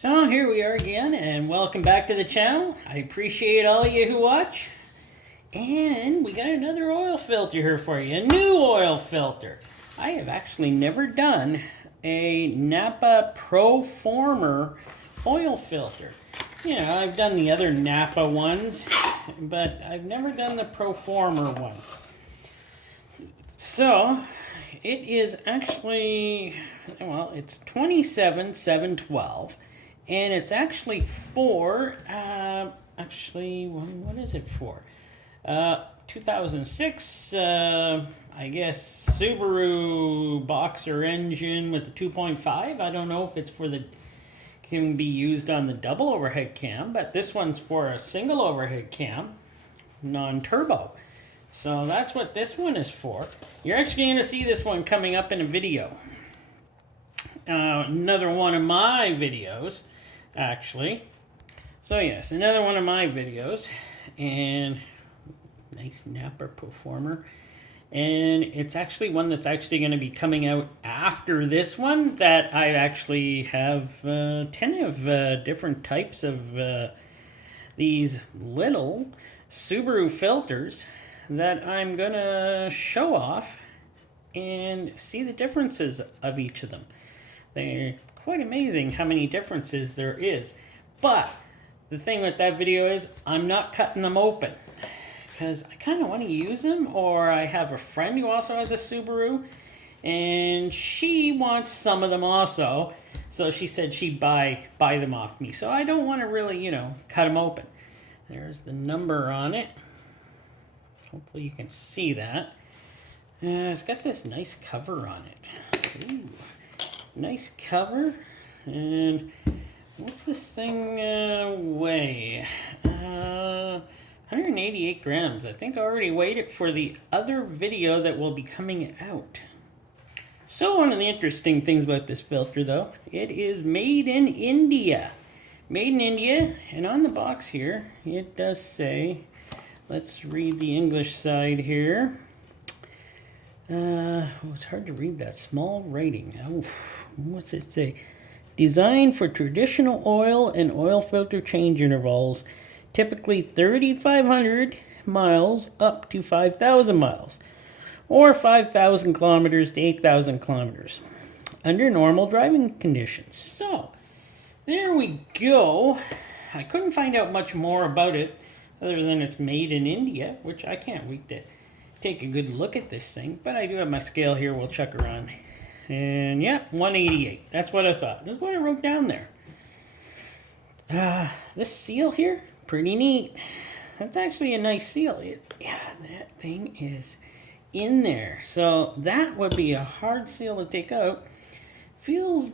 So here we are again, and welcome back to the channel. I appreciate all of you who watch. And we got another oil filter here for you, a new oil filter. I have actually never done a Napa Proformer oil filter. You know, I've done the other Napa ones, but I've never done the Proformer one. So, it is actually, well, it's 27712. And it's actually for, what is it for? 2006, I guess, Subaru Boxer engine with the 2.5. I don't know if it's for the, can be used on the double overhead cam, but this one's for a single overhead cam, non-turbo. So that's what this one is for. You're actually going to see this one coming up in a video. Another one of my videos. Actually, so yes, another one of my videos, and nice Napa Proformer, and it's actually one that's actually going to be coming out after this one. That I actually have 10 of different types of these little Subaru filters that I'm gonna show off and see the differences of each of them. They're quite amazing how many differences there is. But the thing with that video is I'm not cutting them open because I kind of want to use them, or I have a friend who also has a Subaru and she wants some of them also. So she said she'd buy them off me. So I don't want to really, you know, cut them open. There's the number on it. Hopefully you can see that. It's got this nice cover on it. Ooh. Nice cover. And what's this thing weigh? 188 grams. I think I already weighed it for the other video that will be coming out. So one of the interesting things about this filter, though, it is made in India. Made in India, and on the box here, it does say, let's read the English side here. It's hard to read that small writing. Oof. What's it say? Designed for traditional oil and oil filter change intervals, typically 3,500 miles up to 5,000 miles, or 5,000 kilometers to 8,000 kilometers, under normal driving conditions. So, there we go. I couldn't find out much more about it, other than it's made in India, which I can't wait to take a good look at this thing. But I do have my scale here. We'll check around. And yeah, 188. That's what I thought. That's what I wrote down there. This seal here, pretty neat. That's actually a nice seal. Yeah, that thing is in there. So that would be a hard seal to take out. Feels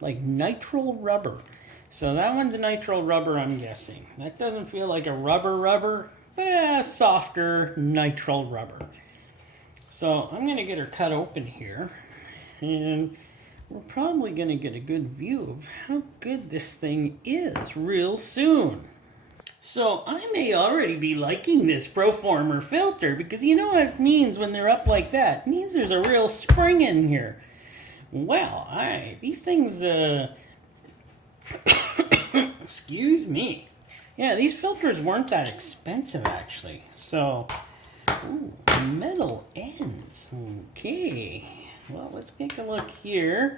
like nitrile rubber. So that one's a nitrile rubber, I'm guessing. That doesn't feel like a rubber, but a softer nitrile rubber. So I'm going to get her cut open here, and we're probably going to get a good view of how good this thing is real soon. So I may already be liking this Proformer filter, because you know what it means when they're up like that. It means there's a real spring in here. Well, these things, excuse me. Yeah, these filters weren't that expensive, actually. So, ooh, metal ends. Okay. Well, let's take a look here.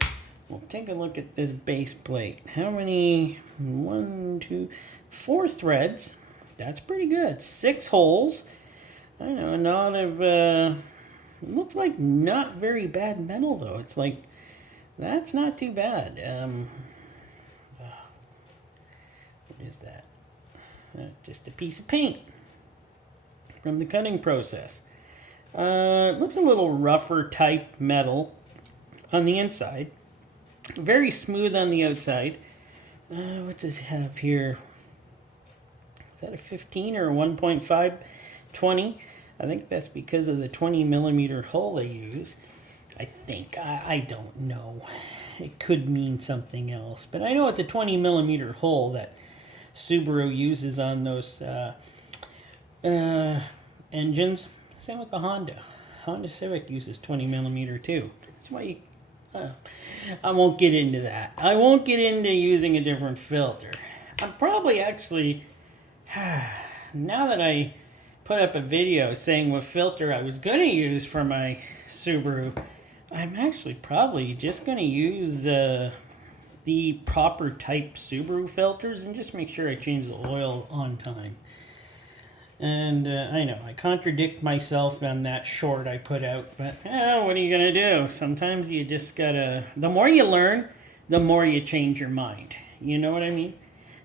We'll take a look at this base plate. How many? 1, 2, 4 threads. That's pretty good. 6 holes. I don't know, not of, it looks like not very bad metal, though. It's like, that's not too bad. What is that? Just a piece of paint from the cutting process. It looks a little rougher type metal on the inside. Very smooth on the outside. What does it have here? Is that a 15 or a 1.5? 20? I think that's because of the 20 millimeter hole they use. I think. I don't know. It could mean something else. But I know it's a 20 millimeter hole that Subaru uses on those engines. Same with the Honda. Honda Civic uses 20 millimeter too. That's why you I won't get into that. I won't get into using a different filter. I'm probably actually, now that I put up a video saying what filter I was going to use for my Subaru, I'm actually probably just going to use the proper type Subaru filters and just make sure I change the oil on time. And I know I contradict myself on that short I put out, but what are you gonna do? Sometimes you just gotta. The more you learn, the more you change your mind. You know what I mean?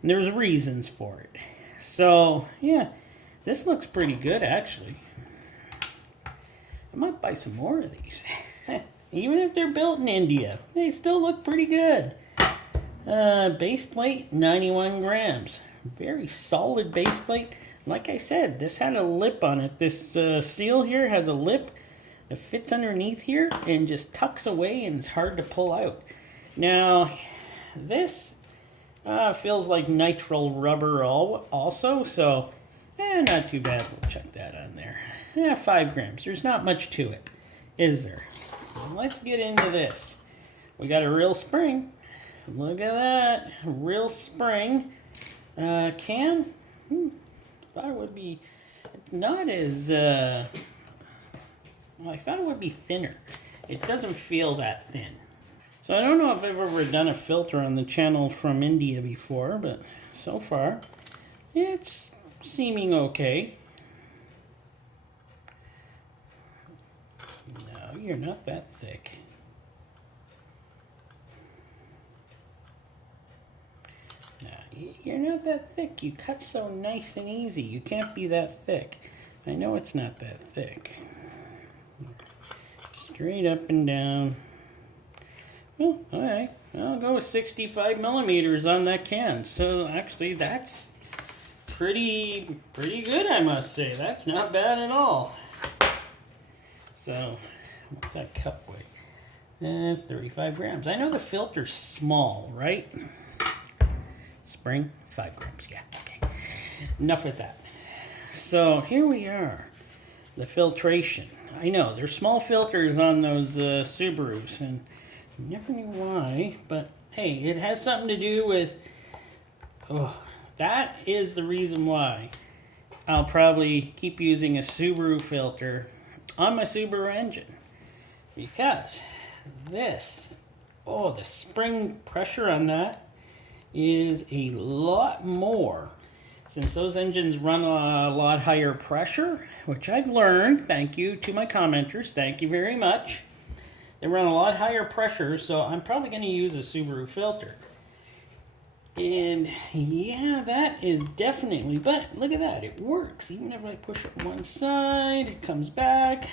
And there's reasons for it. So yeah, this looks pretty good actually. I might buy some more of these. Even if they're built in India, they still look pretty good. Base plate, 91 grams. Very solid base plate. Like I said, this had a lip on it. This seal here has a lip that fits underneath here and just tucks away and it's hard to pull out. Now, this feels like nitrile rubber also, so not too bad. We'll check that on there. 5 grams. There's not much to it, is there? Let's get into this. We got a real spring. Look at that. Real spring. Cam? Thought it would be not as well, I thought it would be thinner. It doesn't feel that thin. So I don't know if I've ever done a filter on the channel from India before, but so far it's seeming okay. No, you're not that thick. You're not that thick. You cut so nice and easy. You can't be that thick. I know it's not that thick. Straight up and down. Well, alright. I'll go with 65 millimeters on that can. So actually that's pretty good, I must say. That's not bad at all. So what's that cup weigh? 35 grams. I know the filter's small, right? Spring, 5 grams. Yeah, okay. Enough with that. So here we are. The filtration. I know, there's small filters on those Subarus, and I never knew why, but hey, it has something to do with... Oh, that is the reason why I'll probably keep using a Subaru filter on my Subaru engine. Because this, the spring pressure on that is a lot more, since those engines run a lot higher pressure, which I've learned, thank you to my commenters, thank you very much. They run a lot higher pressure, so I'm probably going to use a Subaru filter. And yeah, that is definitely, but look at that, it works. Even if I push it one side, it comes back.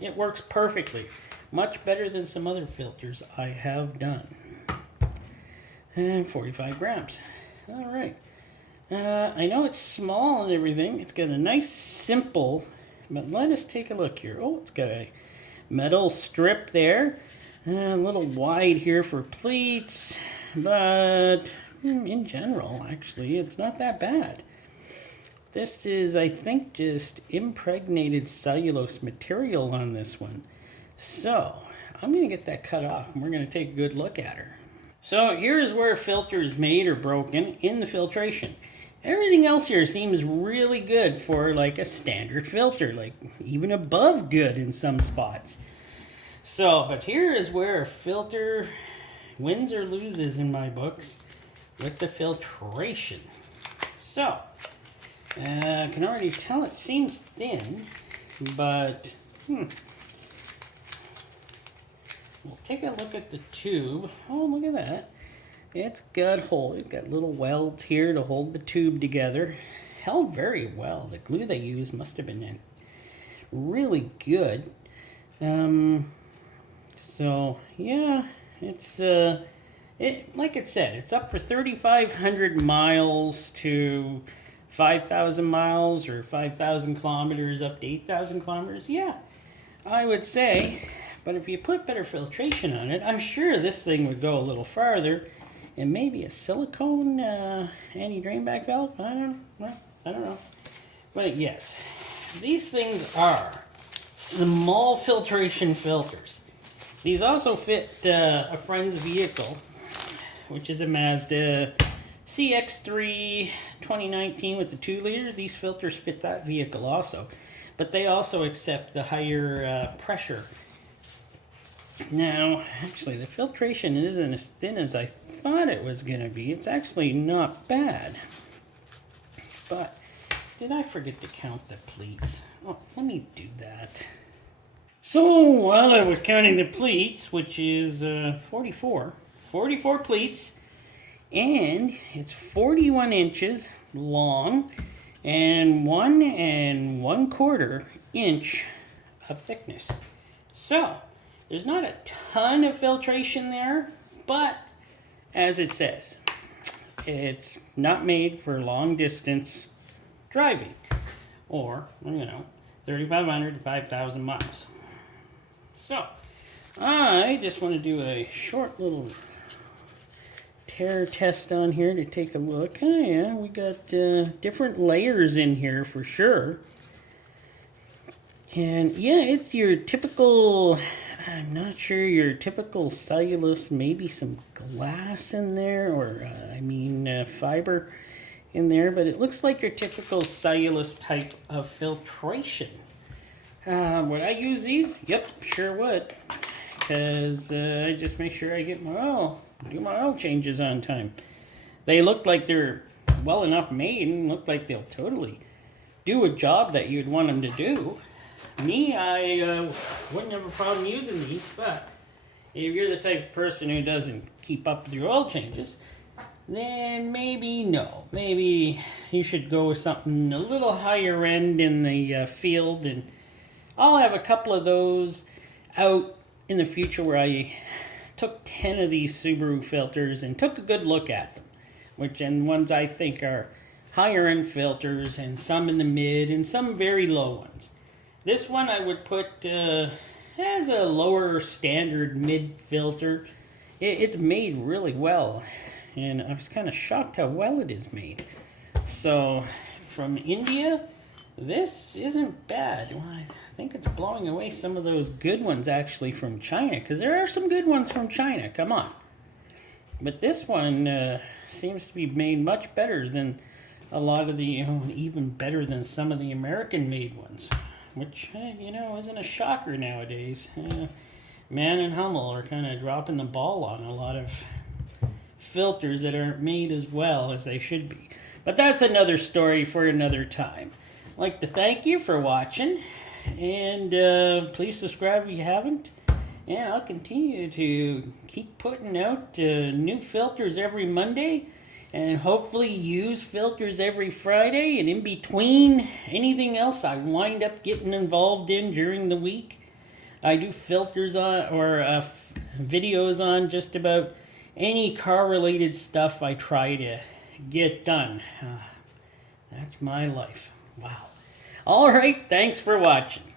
It works perfectly. Much better than some other filters I have done. And 45 grams. All right. I know it's small and everything. It's got a nice simple, but let us take a look here. Oh, it's got a metal strip there. A little wide here for pleats, but in general, actually, it's not that bad. This is, I think, just impregnated cellulose material on this one. So, I'm going to get that cut off, and we're going to take a good look at her. So here's where a filter is made or broken in the filtration. Everything else here seems really good for like a standard filter, like even above good in some spots. So, but here is where a filter wins or loses in my books with the filtration. So, I can already tell it seems thin, but we'll take a look at the tube. Oh, look at that. It's got little welds here to hold the tube together. Held very well. The glue they used must have been really good. So yeah, it's like it said, it's up for 3,500 miles to 5,000 miles, or 5,000 kilometers up to 8,000 kilometers. Yeah, I would say. But if you put better filtration on it, I'm sure this thing would go a little farther. And maybe a silicone anti-drainback valve? I don't know. But yes, these things are small filtration filters. These also fit a friend's vehicle, which is a Mazda CX-3 2019 with the 2-liter. These filters fit that vehicle also, but they also accept the higher pressure. Now, actually, the filtration isn't as thin as I thought it was going to be. It's actually not bad. But did I forget to count the pleats? Oh, let me do that. So while I was counting the pleats, which is 44 pleats, and it's 41 inches long and 1 1/4 inch of thickness. So there's not a ton of filtration there, but as it says, it's not made for long distance driving, or 3,500 to 5,000 miles. So I just want to do a short little tear test on here to take a look. Oh yeah, we got different layers in here for sure. And yeah, it's your typical, I'm not sure, your typical cellulose, maybe some glass in there, or fiber in there, but it looks like your typical cellulose type of filtration. Would I use these? Yep, sure would, because I just make sure I get my oil, do my oil changes on time. They look like they're well enough made and look like they'll totally do a job that you'd want them to do. Me, I wouldn't have a problem using these, but if you're the type of person who doesn't keep up with your oil changes, then maybe no. Maybe you should go with something a little higher end in the field, and I'll have a couple of those out in the future where I took 10 of these Subaru filters and took a good look at them, and ones I think are higher end filters, and some in the mid and some very low ones. This one I would put as a lower standard mid filter. It's made really well, and I was kind of shocked how well it is made. So from India, this isn't bad. Well, I think it's blowing away some of those good ones actually from China, because there are some good ones from China, come on. But this one seems to be made much better than a lot of the, even better than some of the American made ones, which, isn't a shocker nowadays. Man and Hummel are kind of dropping the ball on a lot of filters that aren't made as well as they should be. But that's another story for another time. I'd like to thank you for watching, and please subscribe if you haven't. And I'll continue to keep putting out new filters every Monday, and hopefully used filters every Friday, and in between anything else I wind up getting involved in during the week. I do filters on, or videos on just about any car related stuff I try to get done. That's my life. Wow. All right, thanks for watching.